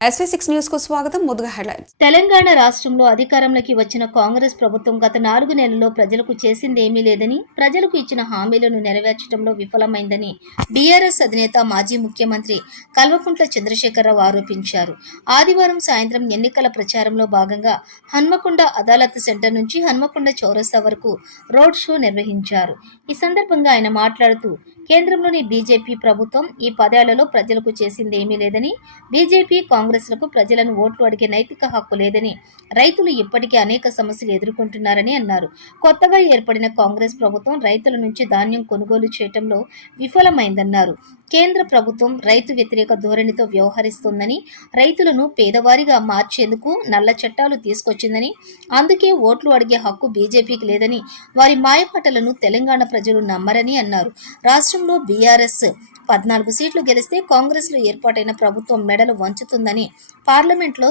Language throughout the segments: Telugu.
SV6 న్యూస్ కు స్వాగతం. ముందుగా హెడ్లైన్స్. తెలంగాణ రాష్ట్రంలో అధికారంలోకి వచ్చిన కాంగ్రెస్ ప్రభుత్వం గత 4 నెలల్లో ప్రజలకు చేసిందేమీ లేదని, ప్రజలకు ఇచ్చిన హామీలను నెరవేర్చడంలో విఫలమైందని బీఆర్ఎస్ అధినేత మాజీ ముఖ్యమంత్రి కల్వకుంట్ల చంద్రశేఖరరావు ఆరోపించారు. ఆదివారం సాయంత్రం ఎన్నికల ప్రచారంలో భాగంగా హన్మకొండ అదాలత్ సెంటర్ నుంచి హన్మకొండ చౌరస్తా వరకు రోడ్ షో నిర్వహించారు. ఈ సందర్భంగా ఆయన మాట్లాడుతూ, కేంద్రంలోని బీజేపీ ప్రభుత్వం ఈ 10 ఏళ్లలో ప్రజలకు చేసిందేమీ లేదని, బీజేపీ కాంగ్రెస్లకు ప్రజలను ఓట్లు అడిగే నైతిక హక్కు లేదని, రైతులు ఇప్పటికీ అనేక సమస్యలు ఎదుర్కొంటున్నారని అన్నారు. కొత్తగా ఏర్పడిన కాంగ్రెస్ ప్రభుత్వం రైతుల నుంచి ధాన్యం కొనుగోలు చేయడంలో విఫలమైందన్నారు. కేంద్ర ప్రభుత్వం రైతు వ్యతిరేక ధోరణితో వ్యవహరిస్తోందని, రైతులను పేదవారిగా మార్చేందుకు నల్ల చట్టాలు తీసుకొచ్చిందని, అందుకే ఓట్లు అడిగే హక్కు బీజేపీకి లేదని, వారి మాయమాటలను తెలంగాణ ప్రజలు నమ్మరని అన్నారు. రాష్ట్రంలో బీఆర్ఎస్ 14 సీట్లు గెలిస్తే కాంగ్రెస్లో ఏర్పాటైన ప్రభుత్వం మెడలు వంచుతుందని, పార్లమెంట్లో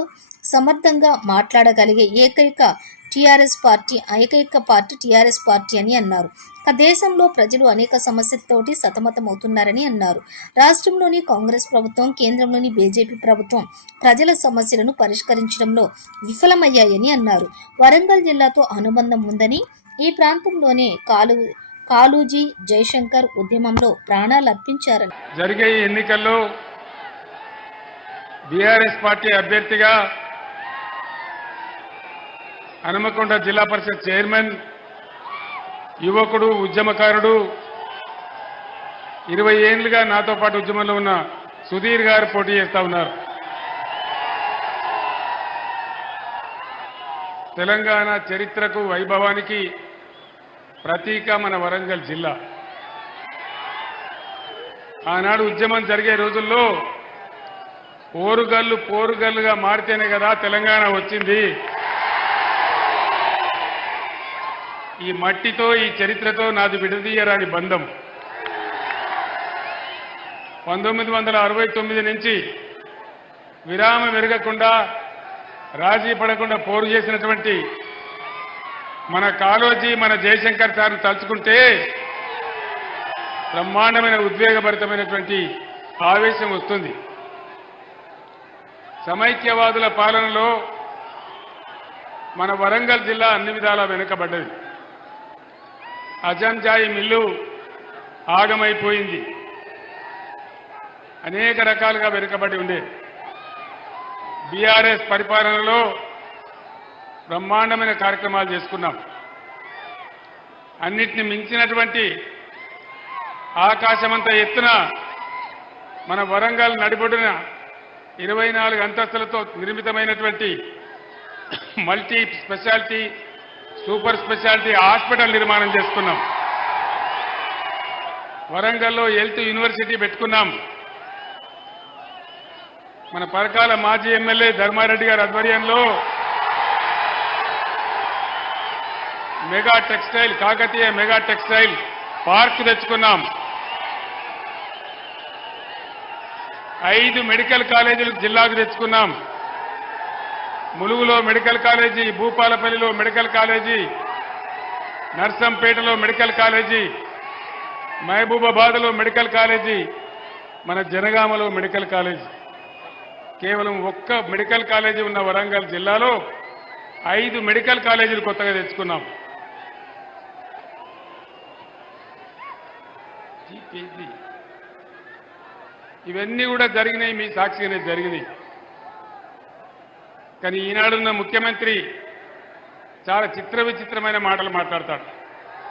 సమర్థంగా మాట్లాడగలిగే ఏకైక పార్టీ టీఆర్ఎస్ పార్టీ అని అన్నారు. దేశంలో ప్రజలు అనేక సమస్యలతోటి సతమతమవుతున్నారని అన్నారు. రాష్ట్రంలోని కాంగ్రెస్ ప్రభుత్వం, కేంద్రంలోని బీజేపీ ప్రభుత్వం ప్రజల సమస్యలను పరిష్కరించడంలో విఫలమయ్యాయని అన్నారు. వరంగల్ జిల్లాతో అనుబంధం ఉందని, ఈ ప్రాంతంలోనే కాళోజీ జయశంకర్ ఉద్యమంలో ప్రాణాలు అర్పించారని. జరిగే ఈ ఎన్నికల్లో బీఆర్ఎస్ పార్టీ అభ్యర్థిగా హనుమకొండ జిల్లా పరిషత్ చైర్మన్, యువకుడు, ఉద్యమకారుడు, 20 ఏళ్లుగా నాతో పాటు ఉద్యమంలో ఉన్న సుధీర్ గారు పోటీ చేస్తా ఉన్నారు. తెలంగాణ చరిత్రకు, వైభవానికి ప్రతీక మన వరంగల్ జిల్లా. ఆనాడు ఉద్యమం జరిగే రోజుల్లో పోరుగల్లుగా మారితేనే కదా తెలంగాణ వచ్చింది. ఈ మట్టితో, ఈ చరిత్రతో నాది విడదీయరాని బంధం. 1969 నుంచి విరామం ఎరగకుండా, రాజీ పడకుండా పోరు చేసినటువంటి మన కాళోజీ, మన జయశంకర్ సార్ను తలుచుకుంటే బ్రహ్మాండమైన ఉద్వేగభరితమైనటువంటి ఆవేశం వస్తుంది. సమైక్యవాదుల పాలనలో మన వరంగల్ జిల్లా అన్ని విధాలా వెనుకబడ్డది. అజంజాయి మిల్లు ఆగమైపోయింది. అనేక రకాలుగా వెనుకబడి ఉండే బీఆర్ఎస్ పరిపాలనలో బ్రహ్మాండమైన కార్యక్రమాలు చేసుకున్నాం. అన్నిటిని మించినటువంటి ఆకాశమంత ఎత్తున మన వరంగల్ నడిబొడ్డున 24 అంతస్తులతో నిర్మితమైనటువంటి multi speciality, super speciality hospital నిర్మాణం చేసుకున్నాం. వరంగల్లో హెల్త్ యూనివర్సిటీ పెట్టుకున్నాం. మన పరకాల మాజీ ఎమ్మెల్యే ధర్మారెడ్డి గారి ఆధ్వర్యంలో కాకతీయ మెగా టెక్స్టైల్ పార్క్ తెచ్చుకున్నాం. 5 మెడికల్ కాలేజీలు జిల్లాకు తెచ్చుకున్నాం. ములుగులో మెడికల్ కాలేజీ, భూపాలపల్లిలో మెడికల్ కాలేజీ, నర్సంపేటలో మెడికల్ కాలేజీ, మహబూబాబాద్లో మెడికల్ కాలేజీ, మన జనగామలో మెడికల్ కాలేజీ. కేవలం ఒక్క మెడికల్ కాలేజీ ఉన్న వరంగల్ జిల్లాలో 5 మెడికల్ కాలేజీలు కొత్తగా తెచ్చుకున్నాం. ఇవన్నీ కూడా జరిగినాయి, మీ సాక్షిగానే జరిగినాయి. కానీ ఈనాడున్న ముఖ్యమంత్రి చాలా చిత్ర విచిత్రమైన మాటలు మాట్లాడతాడు.